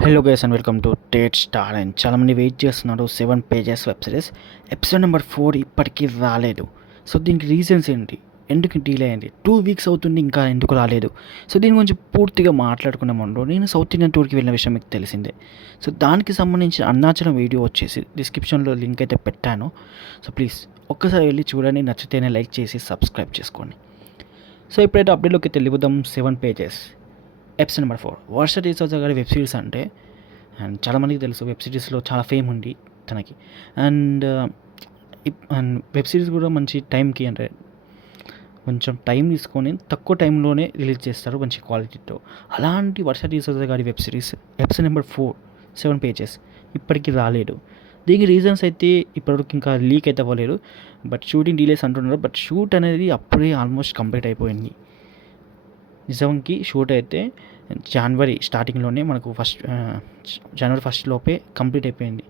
Hello guys and welcome to Tate star. And చాలామంది wait చేస్తున్నారు 7 pages web series episode number 4 ఇప్పటికీ రాలేదు. So దీనికి రీజన్స్ ఏంటి, ఎందుకు డిలే అయింది, 2 వీక్స్ అవుతుంది ఇంకా ఎందుకు రాలేదు? సో దీని గురించి పూర్తిగా మాట్లాడుకునే ముందు నేను సౌత్ ఇండియన్ టూర్కి వెళ్ళిన విషయం మీకు తెలిసిందే. సో దానికి సంబంధించిన అరుణాచలం వీడియో వచ్చేసి డిస్క్రిప్షన్లో లింక్ అయితే పెట్టాను. సో ప్లీజ్ ఒక్కసారి వెళ్ళి చూడండి, నచ్చితేనే లైక్ చేసి సబ్స్క్రైబ్ చేసుకోండి. సో ఇప్పుడైతే అప్డేట్లోకి వెళ్ళిపోదాం. 7 పేజెస్ ఎపిసోడ్ నెంబర్ 4 వర్ష టీచర్స్ గారి వెబ్ సిరీస్ అంటే అండ్ చాలామందికి తెలుసు, వెబ్ సిరీస్లో చాలా ఫేమ్ ఉంది తనకి. అండ్ అండ్ వెబ్ సిరీస్ కూడా మంచి టైంకి, అంటే కొంచెం టైం తీసుకొని తక్కువ టైంలోనే రిలీజ్ చేస్తారు మంచి క్వాలిటీతో. అలాంటి వర్ష టీచర్స్ గారి web series episode number 4 7 pages ఇప్పటికీ రాలేదు. దీనికి రీజన్స్ అయితే ఇప్పటివరకు ఇంకా లీక్ అయితే అవ్వలేదు, బట్ షూటింగ్ డీలేస్ అంటున్నారు. బట్ షూట్ అనేది అప్పుడే ఆల్మోస్ట్ కంప్లీట్ అయిపోయింది. నిజంకి షూట్ అయితే జనవరి స్టార్టింగ్లోనే మనకు జనవరి 1 లోపే కంప్లీట్ అయిపోయింది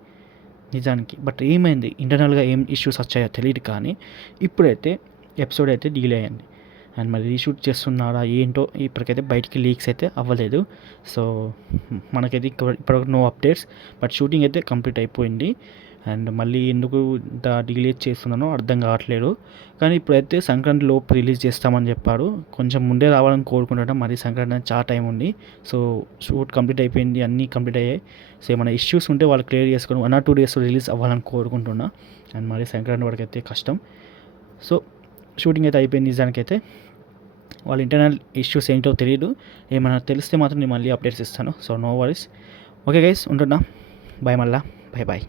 నిజానికి. బట్ ఏమైంది, ఇంటర్నల్గా ఏం ఇష్యూస్ వచ్చాయో తెలియదు, కానీ ఇప్పుడైతే ఎపిసోడ్ అయితే డిలే అయింది. అండ్ మరి రీషూట్ చేస్తున్నారా ఏంటో ఇప్పటికైతే బయటికి లీక్స్ అయితే అవ్వలేదు. సో మనకైతే ఇప్పటివరకు నో అప్డేట్స్, బట్ షూటింగ్ అయితే కంప్లీట్ అయిపోయింది. అండ్ మళ్ళీ ఎందుకు ఇంత డిలే చేస్తున్నానో అర్థం కావట్లేదు. కానీ ఇప్పుడైతే సంక్రాంతి లోపు రిలీజ్ చేస్తామని చెప్పారు. కొంచెం ముందే రావాలని కోరుకుంటాం, మరి సంక్రాంతి అనేది చాలా టైం ఉంది. సో షూట్ కంప్లీట్ అయిపోయింది, అన్నీ కంప్లీట్ అయ్యాయి. సో ఏమైనా ఇష్యూస్ ఉంటే వాళ్ళు క్లియర్ చేసుకొని 1 or 2 days రిలీజ్ అవ్వాలని కోరుకుంటున్నా. అండ్ మరి సంక్రాంతి వరకు అయితే కష్టం. సో షూటింగ్ అయితే అయిపోయింది నిజానికైతే. వాళ్ళ ఇంటర్నల్ ఇష్యూస్ ఏంటో తెలియదు, ఏమైనా తెలిస్తే మాత్రం నేను మళ్ళీ అప్డేట్స్ ఇస్తాను. So no worries. Okay guys, ఉంటున్నా. బాయ్, మళ్ళా బాయ్ బాయ్.